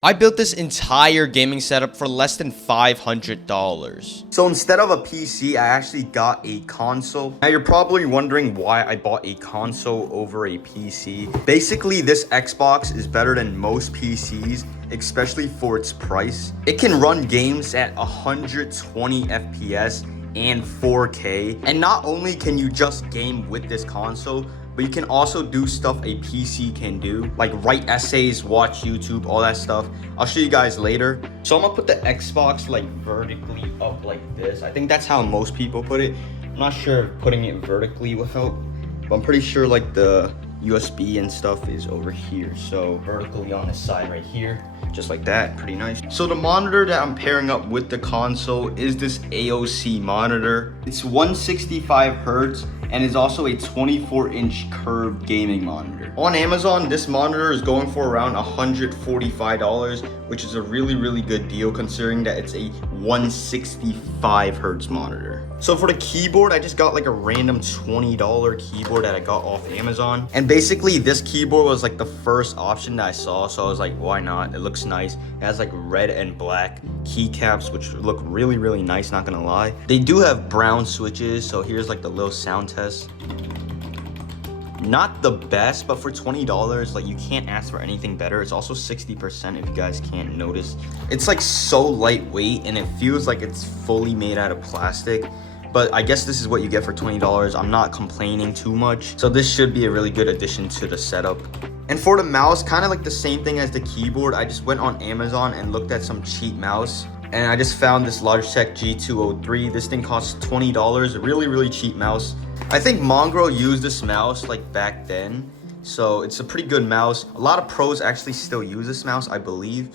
I built this entire gaming setup for less than $500. So instead of a PC, I actually got a console. Now you're probably wondering why I bought a console over a PC. Basically, this Xbox is better than most PCs, especially for its price. It can run games at 120 FPS and 4K. And not only can you just game with this console, but you can also do stuff a PC can do, like write essays, watch YouTube, all that stuff. I'll show you guys later. So I'm gonna put the Xbox like vertically up like this. I think that's how most people put it. I'm not sure if putting it vertically will help, but I'm pretty sure like the USB and stuff is over here. So vertically on the side right here, just like that, pretty nice. So the monitor that I'm pairing up with the console is this AOC monitor. It's 165 Hertz and is also a 24-inch curved gaming monitor. On Amazon, this monitor is going for around $145, which is a really good deal considering that it's a 165 Hertz monitor. So for the keyboard, I just got like a random $20 keyboard that I got off Amazon. And basically this keyboard was like the first option that I saw. So I was like, why not? It looks nice. It has like red and black keycaps, which look really nice, not gonna lie. They do have brown switches. So here's like the little sound test. Not the best, but for $20, like you can't ask for anything better. It's also 60% if you guys can't notice. It's like so lightweight and it feels like it's fully made out of plastic. But I guess this is what you get for $20. I'm not complaining too much. So this should be a really good addition to the setup. And for the mouse, kind of like the same thing as the keyboard, I just went on Amazon and looked at some cheap mouse. And I just found this Logitech G203. This thing costs $20, really cheap mouse. I think Mongrel used this mouse like back then. So it's a pretty good mouse. A lot of pros actually still use this mouse, I believe.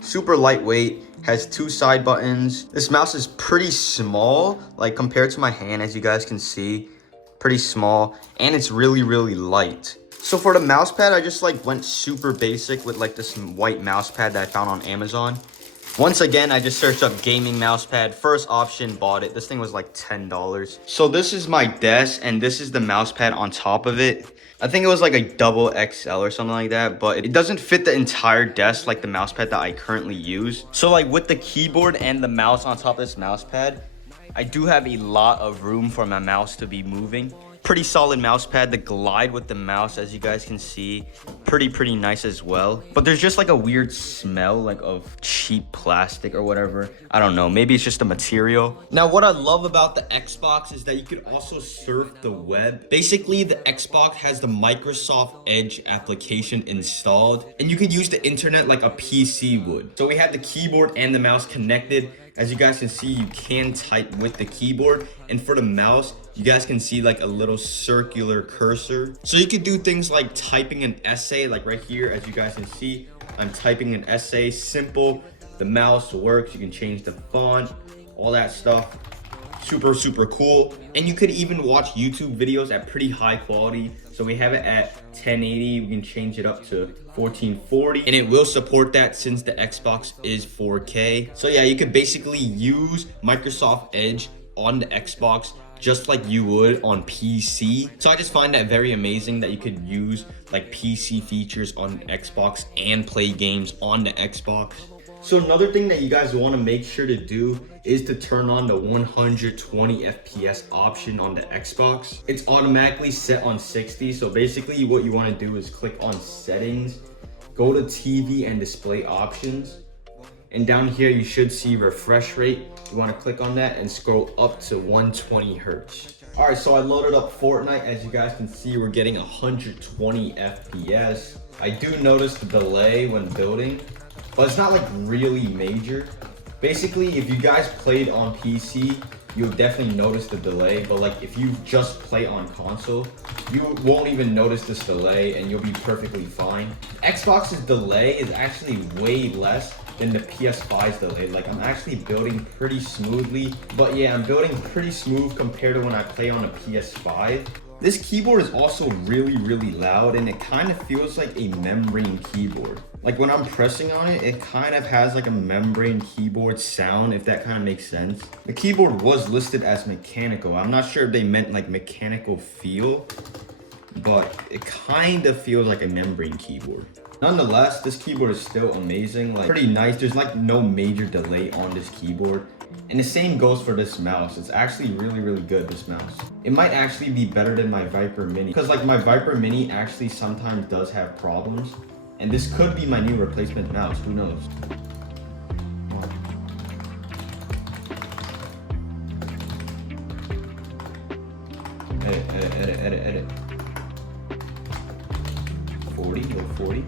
Super lightweight, has 2 side buttons. This mouse is pretty small, like compared to my hand, as you guys can see. Pretty small, and it's really light. So for the mouse pad, I just like went super basic with like this white mouse pad that I found on Amazon. Once again, I just searched up gaming mouse pad. First option, bought it. This thing was like $10. So this is my desk, and this is the mouse pad on top of it. I think it was like a double XL or something like that, but it doesn't fit the entire desk like the mouse pad that I currently use. So like with the keyboard and the mouse on top of this mouse pad, I do have a lot of room for my mouse to be moving. Pretty solid mouse pad. The glide with the mouse, as you guys can see, pretty nice as well. But there's just like a weird smell like of cheap plastic or whatever. I don't know, maybe it's just the material. Now what I love about the Xbox is that you could also surf the web. Basically the Xbox has the Microsoft Edge application installed, and you could use the internet like a PC would. So we have the keyboard and the mouse connected. As you guys can see, you can type with the keyboard, and for the mouse, you guys can see like a little circular cursor. So you could do things like typing an essay, like right here, as you guys can see, I'm typing an essay, simple. The mouse works, you can change the font, all that stuff. Super cool. And you could even watch YouTube videos at pretty high quality. So we have it at 1080, we can change it up to 1440, and it will support that since the Xbox is 4K. So yeah, you could basically use Microsoft Edge on the Xbox just like you would on PC. So I just find that very amazing that you could use like PC features on Xbox and play games on the Xbox. So another thing that you guys want to make sure to do is to turn on the 120 FPS option on the Xbox. It's automatically set on 60. So basically what you want to do is click on settings, go to TV and display options. And down here, you should see refresh rate. You want to click on that and scroll up to 120 Hertz. All right, so I loaded up Fortnite. As you guys can see, we're getting 120 FPS. I do notice the delay when building, but it's not like really major. Basically, if you guys played on PC, you'll definitely notice the delay, but like if you just play on console, you won't even notice this delay and you'll be perfectly fine. Xbox's delay is actually way less than the PS5's delay. Like I'm actually building pretty smoothly, but yeah, I'm building pretty smooth compared to when I play on a PS5. This keyboard is also really loud, and it kind of feels like a membrane keyboard. Like when I'm pressing on it, it kind of has like a membrane keyboard sound, if that kind of makes sense. The keyboard was listed as mechanical. I'm not sure if they meant like mechanical feel, but it kind of feels like a membrane keyboard. Nonetheless, this keyboard is still amazing, like pretty nice. There's like no major delay on this keyboard. And the same goes for this mouse. It's actually really good, this mouse. It might actually be better than my Viper Mini, because like my Viper Mini actually sometimes does have problems. And this could be my new replacement mouse, who knows? Edit. 40, go 40.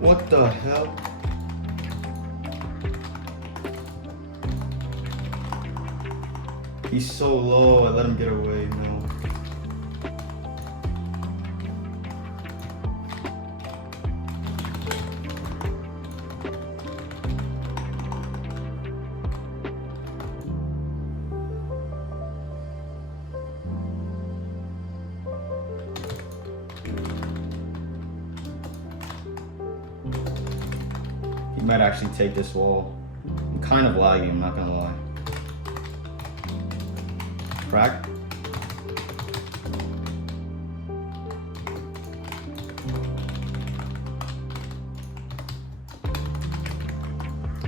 What the hell? He's so low, I let him get away now. He might actually take this wall. I'm kind of lagging, I'm not gonna lie. Crack.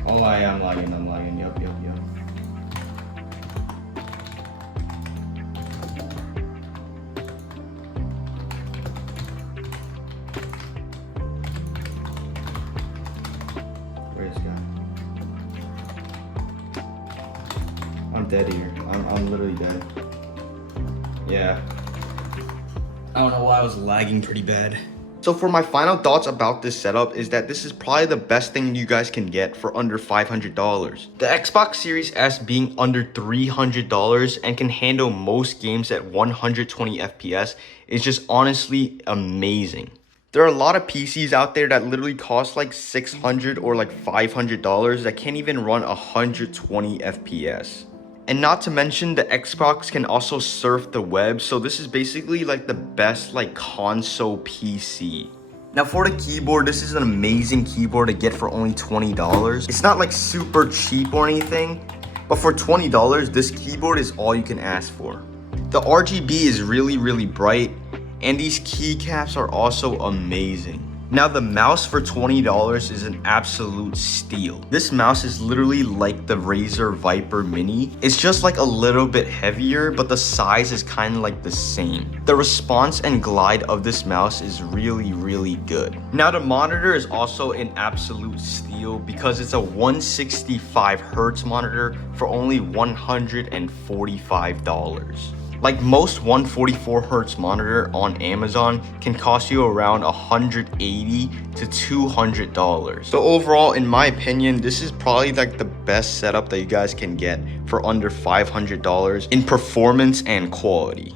Oh, I am lagging, Yup. Where's this guy? I'm dead here. I'm literally dead. Yeah. I don't know why I was lagging pretty bad. So for my final thoughts about this setup is that this is probably the best thing you guys can get for under $500. The Xbox Series S being under $300 and can handle most games at 120 FPS is just honestly amazing. There are a lot of PCs out there that literally cost like $600 or like $500 that can't even run 120 FPS. And not to mention the Xbox can also surf the web, so this is basically like the best like console PC. Now for the keyboard, this is an amazing keyboard to get for only $20. It's not like super cheap or anything, but for $20, this keyboard is all you can ask for. The RGB is really bright, and these keycaps are also amazing. Now the mouse for $20 is an absolute steal. This mouse is literally like the Razer Viper Mini. It's just like a little bit heavier, but the size is kind of like the same. The response and glide of this mouse is really good. Now the monitor is also an absolute steal because it's a 165 Hz monitor for only $145. Like most 144 Hz monitor on Amazon can cost you around $180 to $200. So overall, in my opinion, this is probably like the best setup that you guys can get for under $500 in performance and quality.